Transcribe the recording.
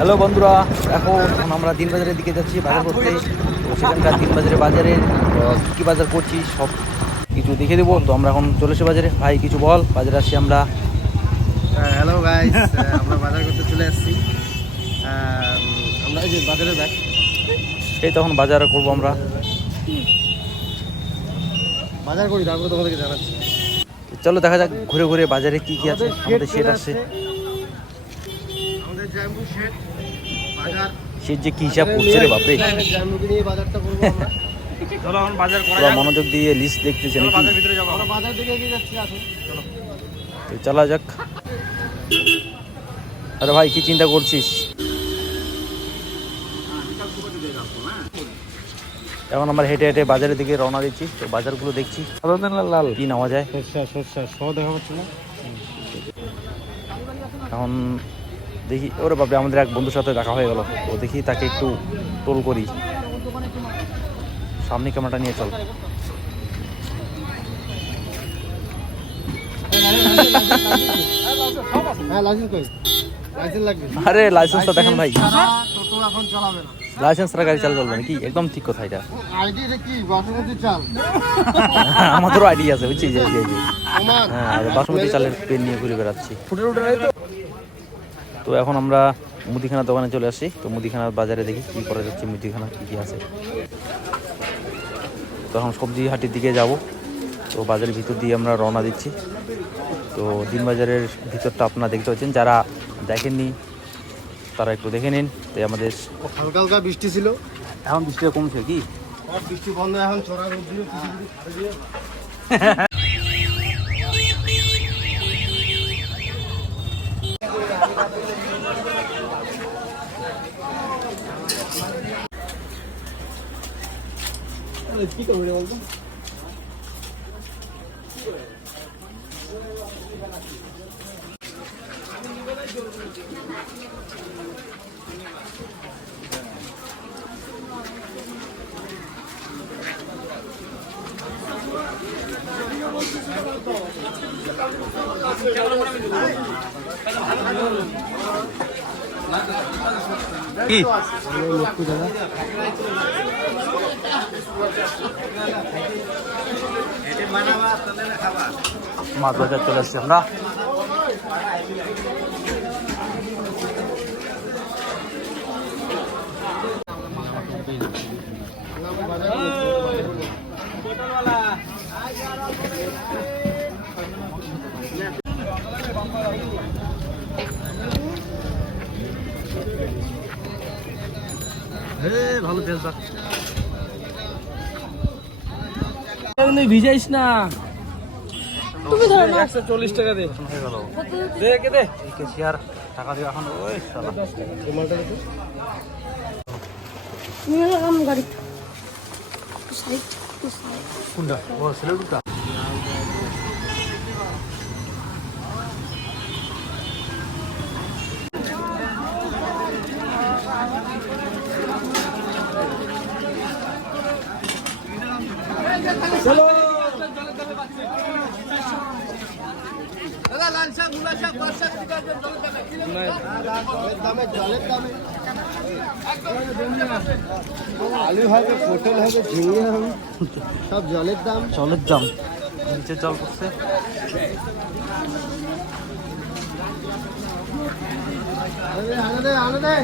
Hello বন্ধুরা, এখন আমরা দিনবাজারের দিকে যাচ্ছি বাজার করতে। তো সেখানকার বাজারের কী কী বাজার করছি সব কিছু দেখে দেবো। তো আমরা এখন চলে এসে বাজারে। ভাই কিছু বল, বাজারে আসছি আমরা। হ্যালো গাইস, আমরা বাজার করতে চলে আসছি। আমরা এই যে বাজারে ব্যাগ এই তখন বাজার করবো আমরা। বাজার করি, তারপরে তোমাদেরকে জানাচ্ছি। চলো দেখা যাক ঘুরে ঘুরে বাজারে কি কি আছে। আমাদের শেড আছে, আমাদের জাম্বু শেড বাজার। শেড যে কি হিসাব করছে রে বাপরে। জাম্বুকে নিয়ে বাজারটা করবো আমরা। চলো এখন বাজার করা পুরো যাক। মনোযোগ দিয়ে লিস্ট দেখতেছে চলো নাকি। বাজার ভিতরে যাবো। আমরা বাজার দিকে এগিয়ে যাচ্ছি, আসুন। তো চলা যাক। আরে ভাই কি চিন্তা করছিস? এখন আমরা হেঁটে হেঁটে বাজারের দিকে রওনা দিচ্ছি। তো বাজারগুলো দেখছি লাল কি নেওয়া যায়। সরষা সহ দেখা পাচ্ছি না। এখন দেখি, ওরে বাপরে আমাদের এক বন্ধুর সাথে দেখা হয়ে গেল। তো দেখি তাকে একটু টোল করি। সামনে ক্যামেরাটা নিয়ে চল। হ্যাঁ, লাইসেন্স কই? লাইসেন্স লাগবে। আরে লাইসেন্সটা দেখেন ভাই, টোটো এখন চালাবে না। লাইসেন্স ছাড়া গাড়ি চালা চলবে নাকি? একদম ঠিক কথা এটা। আইডি রে কি বাসমতি চাল? আমাদেরও আইডি আছে বুঝছি। আমার হ্যাঁ, বাসমতি চালের পেন নিয়ে ঘুরে বেড়াচ্ছি। তো এখন আমরা মুদিখানার দোকানে চলে আসি। তো মুদিখানার বাজারে দেখি কি করা যাচ্ছে, মুদিখানা কি কি আছে। তো এখন সবজি হাটির দিকে যাব। তো বাজারের ভিতর দিয়ে আমরা রওনা দিচ্ছি। তো দিনবাজারের ভিতরটা আপনারা দেখতে পাচ্ছেন, যারা দেখেননি তারা একটু দেখে নিন। তো আমাদের হালকা হালকা বৃষ্টি ছিল, এখন বৃষ্টিটা কমছে কি? বৃষ্টি বন্ধ, এখন চড়া রোদ দিয়ে কি করবে বলতো? কি মাছ বাজার চলে আসছি আমরা। ভালো তেল ভিজাইস না। তুমি ধরো 140 টাকা দে। হয়ে গেল। দে কে দে। এই কেসিয়ার টাকা দিয়ে এখন ওই শালা টমাটো দেখো। নিয়ে গেলাম গাড়ি সাইড কোনটা? ও সিলেটুটা। চলো। আলু হবে, পটল হবে, ঝিঙে হবে, সব জলের দাম। জলের দাম নিচে জল পড়ছে। আনে দে, আনে দে।